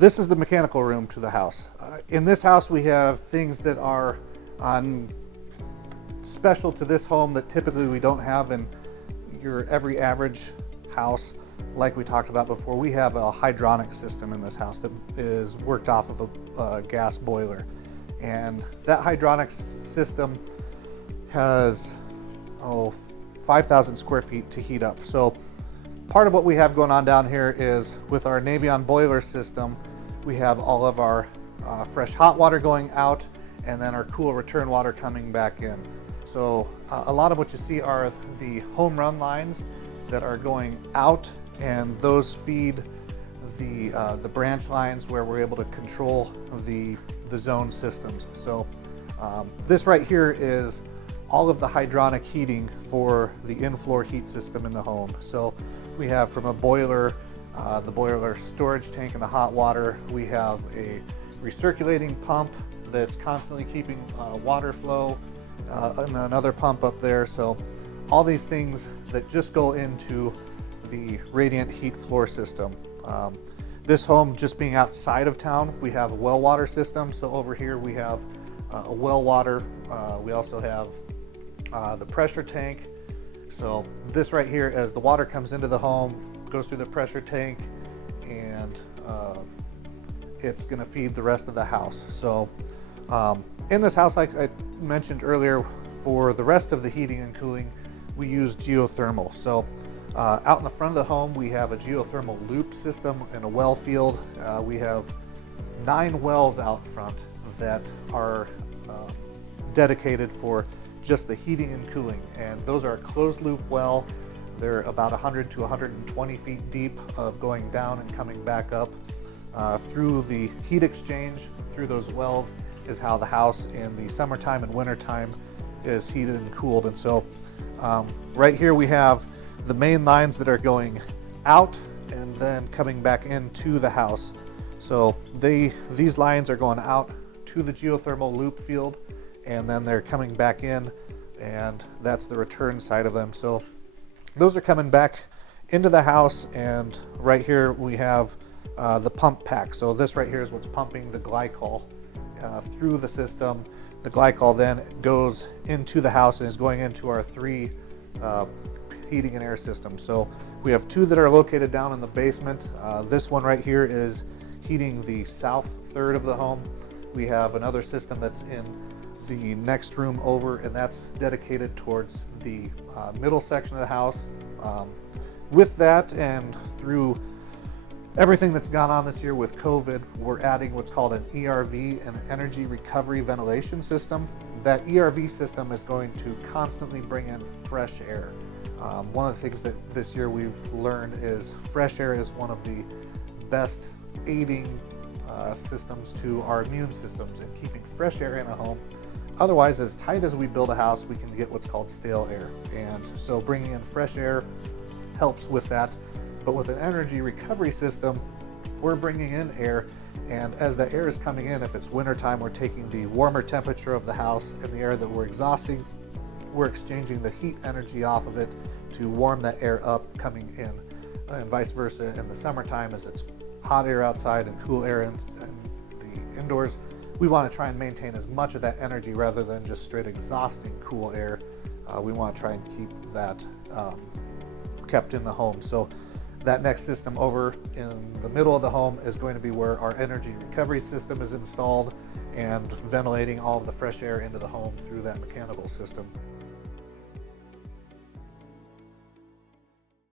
this is the mechanical room to the house. In this house we have things that are special to this home that typically we don't have in your every average house. Like we talked about before, we have a hydronic system in this house that is worked off of a gas boiler. And that hydronic system has 5,000 square feet to heat up. So part of what we have going on down here is with our Navion boiler system, we have all of our fresh hot water going out and then our cool return water coming back in. So a lot of what you see are the home run lines that are going out, and those feed the branch lines where we're able to control the zone systems. So this right here is all of the hydronic heating for the in-floor heat system in the home. So we have from a boiler, the boiler storage tank and the hot water. We have a recirculating pump that's constantly keeping water flow, and another pump up there. So all these things that just go into the radiant heat floor system. This home just being outside of town, we have a well water system. So over here we have a well water. We also have the pressure tank. So this right here, as the water comes into the home, goes through the pressure tank, and it's going to feed the rest of the house. So in this house, like I mentioned earlier, for the rest of the heating and cooling, we use geothermal. So out in the front of the home, we have a geothermal loop system and a well field. We have 9 wells out front that are dedicated for just the heating and cooling, and those are a closed loop well. They're about 100 to 120 feet deep, of going down and coming back up through the heat exchange through those wells is how the house in the summertime and wintertime is heated and cooled. And so right here we have the main lines that are going out and then coming back into the house. So these lines are going out to the geothermal loop field, and then they're coming back in, and that's the return side of them. So those are coming back into the house, and right here we have the pump pack. So this right here is what's pumping the glycol through the system. The glycol then goes into the house and is going into our 3 heating and air systems. So we have 2 that are located down in the basement. This one right here is heating the south third of the home. We have another system that's in the next room over, and that's dedicated towards the middle section of the house. With that, and through everything that's gone on this year with COVID, we're adding what's called an ERV, an energy recovery ventilation system. That ERV system is going to constantly bring in fresh air. One of the things that this year we've learned is fresh air is one of the best aiding systems to our immune systems and keeping fresh air in a home. Otherwise, as tight as we build a house, we can get what's called stale air. And so bringing in fresh air helps with that. But with an energy recovery system, we're bringing in air, and as that air is coming in, if it's wintertime, we're taking the warmer temperature of the house and the air that we're exhausting, we're exchanging the heat energy off of it to warm that air up coming in, and vice versa. In the summertime, as it's hot air outside and cool air in the indoors, we want to try and maintain as much of that energy rather than just straight exhausting cool air. We want to try and keep that kept in the home. So that next system over in the middle of the home is going to be where our energy recovery system is installed and ventilating all of the fresh air into the home through that mechanical system.